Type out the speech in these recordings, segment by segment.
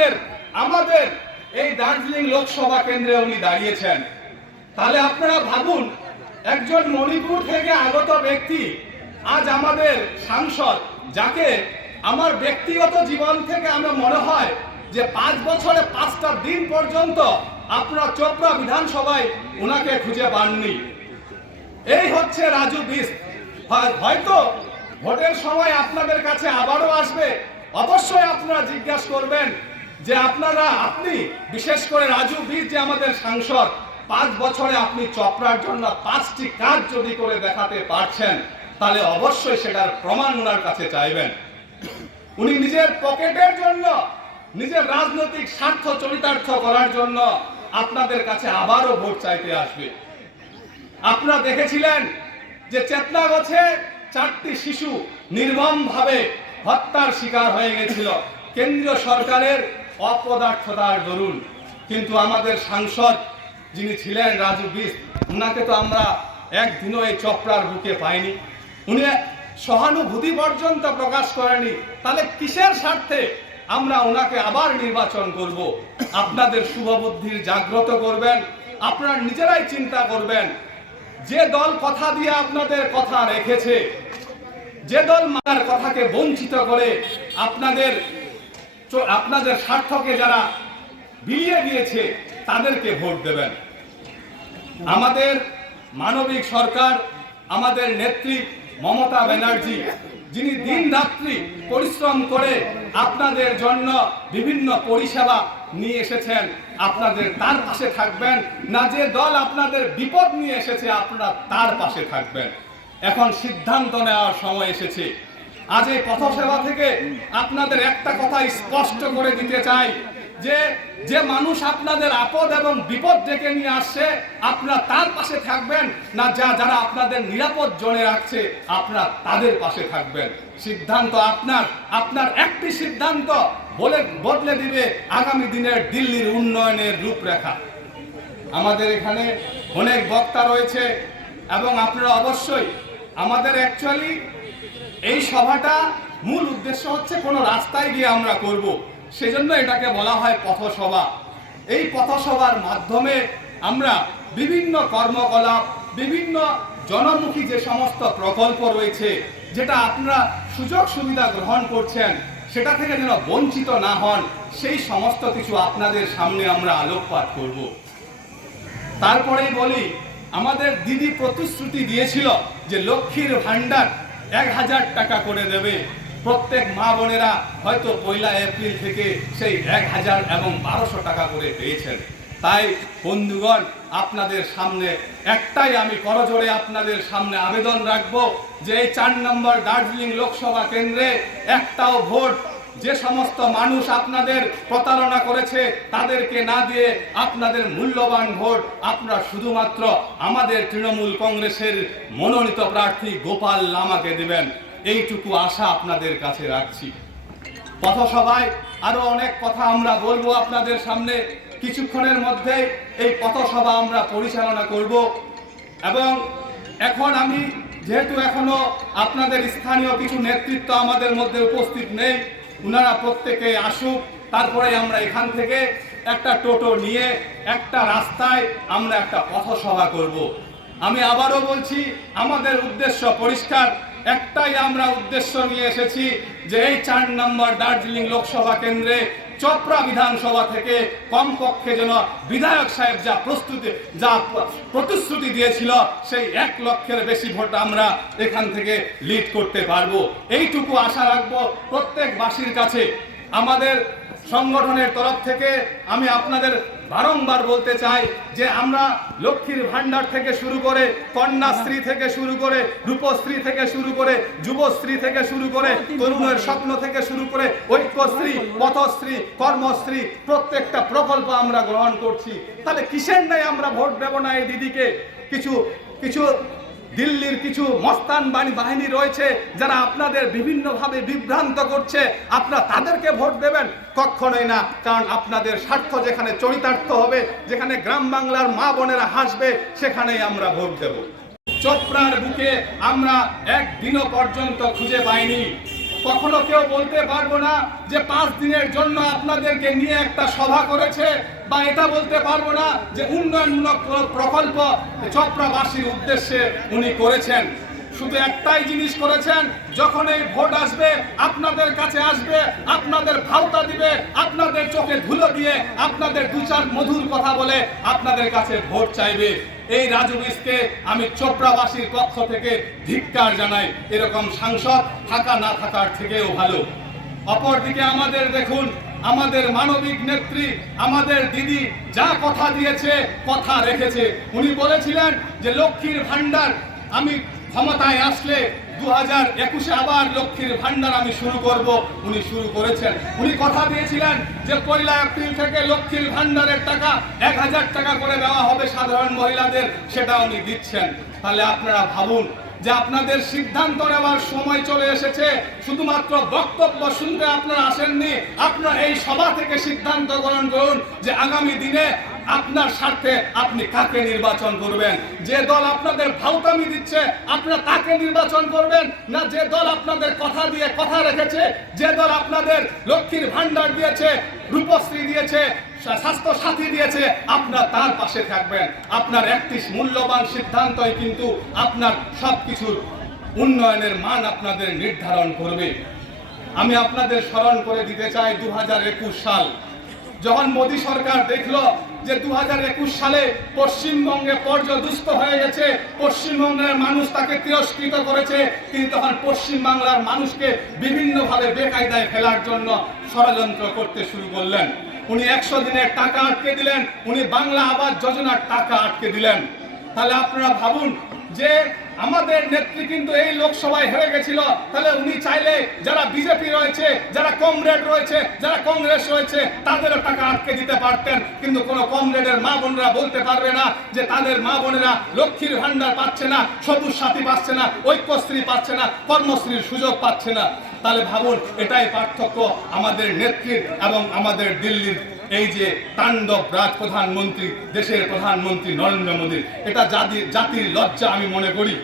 আমাদের আমাদের এই দার্জিলিং লোকসভা কেন্দ্রে উনি দাঁড়িয়েছেন। তাহলে আপনারা ভাবুন, একজন মণিপুর থেকে আগত ব্যক্তি আজ আমাদের সাংসদ, যাকে আমার ব্যক্তিগত জীবন থেকে আমার মনে হয় যে 5 বছরে 5টা দিন পর্যন্ত আপনারা চোপড়া বিধানসভায় ওনাকে খুঁজে পাননি। এই হচ্ছে রাজু বিস্ট। হয়তো ভোটের সময় আপনাদের কাছে আবারও আসবে, অবশ্যই আপনারা জিজ্ঞাসা করবেন যে আপনি বিশেষ করে রাজু বিস্ট যে আমাদের সাংসদ, 5 বছরে আপনি চোপড়ার জন্য 5টি কাজ যদি করে দেখাতে পারছেন, তাহলে অবশ্যই সেটার প্রমাণ ওনার কাছে চাইবেন। উনি নিজের পকেটের জন্য, নিজের রাজনৈতিক স্বার্থ চরিতার্থ করার জন্য আপনাদের কাছে আবারও ভোট চাইতে আসবে। আপনারা দেখেছিলেন যে চেতনাগছে 4টি শিশু নির্মমভাবে হত্যার শিকার হয়ে গেছিল কেন্দ্রীয় সরকারের অপদার্থতার দরুন। কিন্তু আমাদের সাংসদ যিনি ছিলেন রাজু বিস্ট, ওনাকে তো আমরা একদিনও এই চোপড়ার বুকে পাইনি। উনি সহানুভূতি পর্যন্ত প্রকাশ করেনি। তাহলে কিসের স্বার্থে আমরা ওনাকে আবার নির্বাচন করব? আপনাদের শুভবুদ্ধির জাগ্রত করবেন, আপনারা নিজেরাই চিন্তা করবেন। যে দল কথা দিয়ে আপনাদের কথা রেখেছে, যে দল মানার কথাকে বঞ্চিত করে আপনাদের স্বার্থকে যারা বিলিয়ে দিয়েছে, তাদেরকে ভোট দেবেন। আমাদের মানবিক সরকার, আমাদের নেত্রী মমতা ব্যানার্জি, যিনি দিন রাত্রি পরিশ্রম করে আপনাদের জন্য বিভিন্ন পরিষেবা নিয়ে এসেছেন, আপনাদের তার পাশে থাকবেন না? যে দল আপনাদের বিপদ নিয়ে এসেছে, আপনারা তার পাশে থাকবেন। এখন সিদ্ধান্ত নেওয়ার সময় এসেছে। আজ এই পথসেবা থেকে আপনাদের একটা কথা স্পষ্ট করে দিতে চাই যে যে মানুষ আপনাদের আপদ এবং বিপদ ডেকে নিয়ে আসছে, আপনারা তার পাশে থাকবেন না? যারা আপনাদের নিরাপদ জোনে রাখছে, আপনারা তাদের পাশে থাকবেন। সিদ্ধান্ত আপনার একটি সিদ্ধান্ত বদলে দিবে আগামী দিনের দিল্লির উন্নয়নের রূপরেখা। আমাদের এখানে অনেক বক্তা রয়েছে এবং আপনারা অবশ্যই আমাদের অ্যাকচুয়ালি এই সভাটা মূল উদ্দেশ্য হচ্ছে কোনো রাস্তায় গিয়ে আমরা করব, সেজন্য এটাকে বলা হয় পথসভা। এই পথসভার মাধ্যমে আমরা বিভিন্ন কর্মকলাপ, বিভিন্ন জনমুখী যে সমস্ত প্রকল্প রয়েছে, যেটা আপনারা সুযোগ সুবিধা গ্রহণ করছেন, সেটা থেকে যেন বঞ্চিত না হন, সেই সমস্ত কিছু আপনাদের সামনে আমরা আলোকপাত করব। তারপরেই বলি, আমাদের দিদি প্রতিশ্রুতি দিয়েছিল যে লক্ষ্মীর ভান্ডার 1000 টাকা করে দেবে। প্রত্যেক মা বোনেরা হয়তো 1 এপ্রিল থেকে সেই 1000 এবং 1200 টাকা করে পেয়েছেন। তাই বন্ধুগণ, আপনাদের সামনে একটাই আমি করজোড়ে আপনাদের সামনে আবেদন রাখবো যে এই 4 নম্বর দার্জিলিং লোকসভা কেন্দ্রে একটাও ভোট যে সমস্ত মানুষ আপনাদের প্রতারণা করেছে তাদেরকে না দিয়ে আপনাদের মূল্যবান ভোট আপনারা শুধুমাত্র আমাদের তৃণমূল কংগ্রেসের মনোনীত প্রার্থী গোপাল লামাকে দেবেন। এইটুকু আশা আপনাদের কাছে রাখছি। পথসভায় আরো অনেক কথা আমরা বলবো আপনাদের সামনে। কিছুক্ষণের মধ্যে এই পথসভা আমরা পরিচালনা করব এবং এখন আমি যেহেতু এখনো আপনাদের স্থানীয় কিছু নেতৃত্ব আমাদের মধ্যে উপস্থিত নেই, ওনারা প্রত্যেকে আসুক, তারপরে আমরা এখান থেকে একটা টোটো নিয়ে একটা রাস্তায় আমরা একটা পথসভা করব। আমি আবারও বলছি, আমাদের উদ্দেশ্য পরিষ্কার, একটাই আমরা উদ্দেশ্য নিয়ে এসেছি যে এই 4 নম্বর দার্জিলিং লোকসভা কেন্দ্রে চোপড়া বিধানসভা থেকে কমপক্ষে যেন বিধায়ক সাহেব যা প্রতিশ্রুতি দিয়েছিল সেই 1 লক্ষের বেশি ভোট আমরা এখান থেকে লিড করতে পারবো। এইটুকু আশা রাখবো প্রত্যেকবাসীর কাছে। আমাদের সংগঠনের তরফ থেকে আমি আপনাদের বারংবার বলতে চাই যে আমরা লক্ষ্মীর ভান্ডার থেকে শুরু করে, কন্যাশ্রী থেকে শুরু করে, রূপশ্রী থেকে শুরু করে, যুবশ্রী থেকে শুরু করে, তরুণের স্বপ্ন থেকে শুরু করে, ঐক্যশ্রী, পথশ্রী, কর্মশ্রী, প্রত্যেকটা প্রকল্প আমরা গ্রহণ করছি। তাহলে কিসের নাই আমরা ভোট দেব না এই দিদিকে? কিছু দিল্লির কিছু মস্তান বাহিনী রয়েছে যারা আপনাদের বিভিন্নভাবে বিভ্রান্ত করছে, আপনারা তাদেরকে ভোট দেবেন? কখনোই না। কারণ আপনাদের স্বার্থ যেখানে চরিতার্থ হবে, যেখানে গ্রাম বাংলার মা বোনেরা হাসবে, সেখানেই আমরা ভোট দেব। চোপড়ার বুকে আমরা একদিনও পর্যন্ত খুঁজে পাইনি কখনো কেউ বলতে পারবো না যে 5 দিনের জন্য আপনাদেরকে নিয়ে একটা সভা করেছে, বা এটা বলতে পারবো না যে উন্নয়নমূলক প্রকল্প চোপড়াবাসীর উদ্দেশ্যে উনি করেছেন। শুধু একটাই জিনিস করেছেন, যখন এই ভোট আসবে আপনাদের কাছে আসবে, আপনাদের ভাওতা দিবে, আপনাদের চোখে ধুলো দিয়ে, আপনাদের দু চার মধুর কথা বলে আপনাদের কাছে ভোট চাইবে। এই রাজু বিশকে আমি চোপড়াবাসীর পক্ষ থেকে ধিক্কার জানাই। এরকম সাংসদ থাকা না থাকার থেকেও ভালো। অপরদিকে আমাদের দেখুন, আমাদের মানবিক নেত্রী, আমাদের দিদি যা কথা দিয়েছে কথা রেখেছে। উনি বলেছিলেন যে লক্ষ্মীর ভান্ডার আমি ক্ষমতায় আসলে 2021-এ আবার লক্ষ্মীর ভান্ডার আমি শুরু করব। উনি শুরু করেছেন। উনি কথা দিয়েছিলেন যে 1 এপ্রিল থেকে লক্ষ্মীর ভান্ডারের টাকা 1000 টাকা করে দেওয়া হবে সাধারণ মহিলাদের, সেটা উনি দিচ্ছেন। তাহলে আপনারা ভাবুন যে আপনাদের সিদ্ধান্ত নেওয়ার সময় চলে এসেছে। শুধুমাত্র বক্তব্য শুনতে আপনারা আসেননি, আপনারা এই সভা থেকে সিদ্ধান্ত গ্রহণ করুন যে আগামী দিনে আপনার স্বার্থে আপনি কাকে নির্বাচন করবেন। যে দল আপনাদের ভাওতামি দিচ্ছে আপনারা তাকে নির্বাচন করবেন, না যে দল আপনাদের কথা দিয়ে কথা রেখেছে, যে দল আপনাদের লক্ষ্মীর ভান্ডার দিয়েছে, রূপশ্রী দিয়েছে, স্বাস্থ্য সাথী দিয়েছে, আপনার তার পাশে থাকবেন। আপনার একটি মূল্যবান সিদ্ধান্তই কিন্তু আপনার সবকিছুর উন্নয়নের মান আপনাদের নির্ধারণ করবে। আমি আপনাদের স্মরণ করে দিতে চাই 2021 সাল, যখন মোদী সরকার দেখলো যে 2021 সালে পশ্চিমবঙ্গে পর্যদুস্ত হয়ে গেছে, পশ্চিমবঙ্গের মানুষ তাকে তিরস্কৃত করেছে, তিনি তখন পশ্চিমবাংলার মানুষকে বিভিন্নভাবে বেকায়দায় ফেলার জন্য ষড়যন্ত্র করতে শুরু করলেন। উনি 100 দিনের টাকা আটকে দিলেন, উনি বাংলা আবাস যোজনার টাকা আটকে দিলেন। তাহলে আপনারা ভাবুন যে আমাদের নেত্রী কিন্তু এই লোকসভায় হেরে গেছিল, তাহলে উনি চাইলে যারা বিজেপি রয়েছে, যারা কমরেড রয়েছে, যারা কংগ্রেস রয়েছে, তাদেরও টাকা আটকে দিতে পারতেন। কিন্তু কোনো কমরেডের মা বোনেরা বলতে পারবে না যে তাদের মা বোনেরা লক্ষ্মীর ভান্ডার পাচ্ছে না, সবুজ সাথী পাচ্ছে না, ঐক্যশ্রী পাচ্ছে না, কর্মশ্রীর সুযোগ পাচ্ছে না। তাহলে ভাবুন, এটাই পার্থক্য আমাদের নেত্রীর এবং আমাদের দিল্লির এই যে তাণ্ডব রাজ প্রধানমন্ত্রী, দেশের প্রধানমন্ত্রী নরেন্দ্র মোদীর। এটা জাতির লজ্জা আমি মনে করি।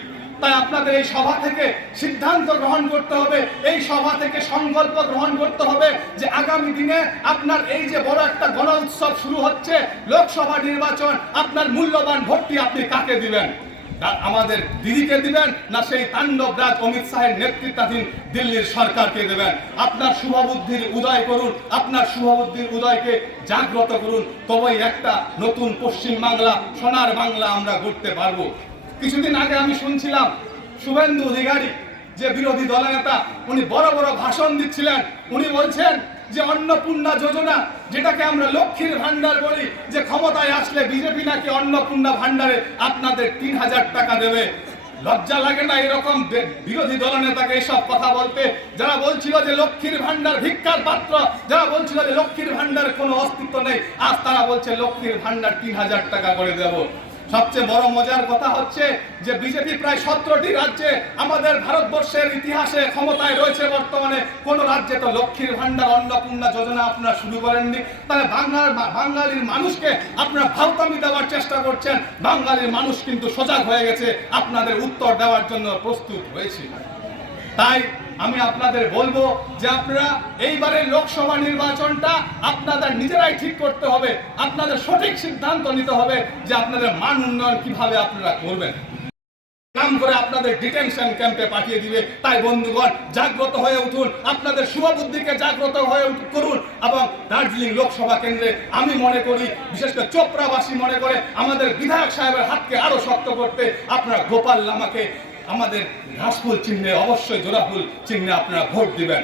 তাই আপনাদের এই সভা থেকে সিদ্ধান্ত গ্রহণ করতে হবে, এই সভা থেকে সংকল্প গ্রহণ করতে হবে যে আগামী দিনে আপনার এই যে বড় একটা গণ উৎসব শুরু হচ্ছে, লোকসভা নির্বাচন, আপনার মূল্যবান ভোটটি আপনি কাকে দিবেন? আমাদের দিদিকে দিবেন, না সেই তাণ্ডব রাজ অমিত শাহের নেতৃত্বাধীন দিল্লির সরকারকে দেবেন? আপনার শুভবুদ্ধির উদয় করুন, আপনার শুভবুদ্ধির উদয়কে জাগ্রত করুন, তবেই একটা নতুন পশ্চিম বাংলা, সোনার বাংলা আমরা গড়তে পারবো। কিছুদিন আগে আমি শুনছিলাম শুভেন্দু অধিকারী, যে বিরোধী দলনেতা, উনি বড় বড় ভাষণ দিচ্ছিলেন। উনি বলছেন যে অন্নপূর্ণা যোজনা, যেটাকে আমরা লক্ষ্মীর ভান্ডার বলি, যে ক্ষমতায় আসলে বিজেপি নাকি অন্নপূর্ণা ভান্ডারে আপনাদের 3000 টাকা দেবে। লজ্জা লাগে না এরকম বিরোধী দলনেতাকে এসব কথা বলতে? যারা বলছিল যে লক্ষ্মীর ভান্ডার ভিক্ষার পাত্র, যারা বলছিল যে লক্ষ্মীর ভান্ডার কোনো অস্তিত্ব নেই, আজ তারা বলছে লক্ষ্মীর ভান্ডার 3000 টাকা করে দেব। সবচেয়ে বড় মজার কথা হচ্ছে যে বিজেপি প্রায় 17টি রাজ্যে আমাদের ভারতবর্ষের ইতিহাসে ক্ষমতায় রয়েছে, বর্তমানে কোন রাজ্যে তো লক্ষ্মীর ভান্ডার অন্নপূর্ণা যোজনা আপনারা শুরু করেননি। তাহলে বাঙালির মানুষকে আপনারা ভাওতামি দেওয়ার চেষ্টা করছেন। বাঙালির মানুষ কিন্তু সজাগ হয়ে গেছে, আপনাদের উত্তর দেওয়ার জন্য প্রস্তুত হয়েছে। তাই আমি আপনাদের বলবো যে আপনারা এইবারের লোকসভা নির্বাচনটা আপনাদের নিজেরাই ঠিক করতে হবে, আপনাদের সঠিক সিদ্ধান্ত নিতে হবে যে আপনাদের মান উন্নয়ন কিভাবে আপনারা করবেন। নাম করে আপনাদের ডিটেনশন ক্যাম্পে পাঠিয়ে দিবে। তাই বন্ধুগণ, জাগ্রত হয়ে উঠুন, আপনাদের শুভবুদ্ধিকে জাগ্রত হয়ে করুন। এবং দার্জিলিং লোকসভা কেন্দ্রে আমি মনে করি, বিশেষ করে চোপড়াবাসী মনে করে, আমাদের বিধায়ক সাহেবের হাতকে আরো শক্ত করতে আপনারা গোপাল লামাকে আমাদের ঘাসফুল চিহ্নে, অবশ্যই জোড়াফুল চিহ্নে আপনারা ভোট দিবেন।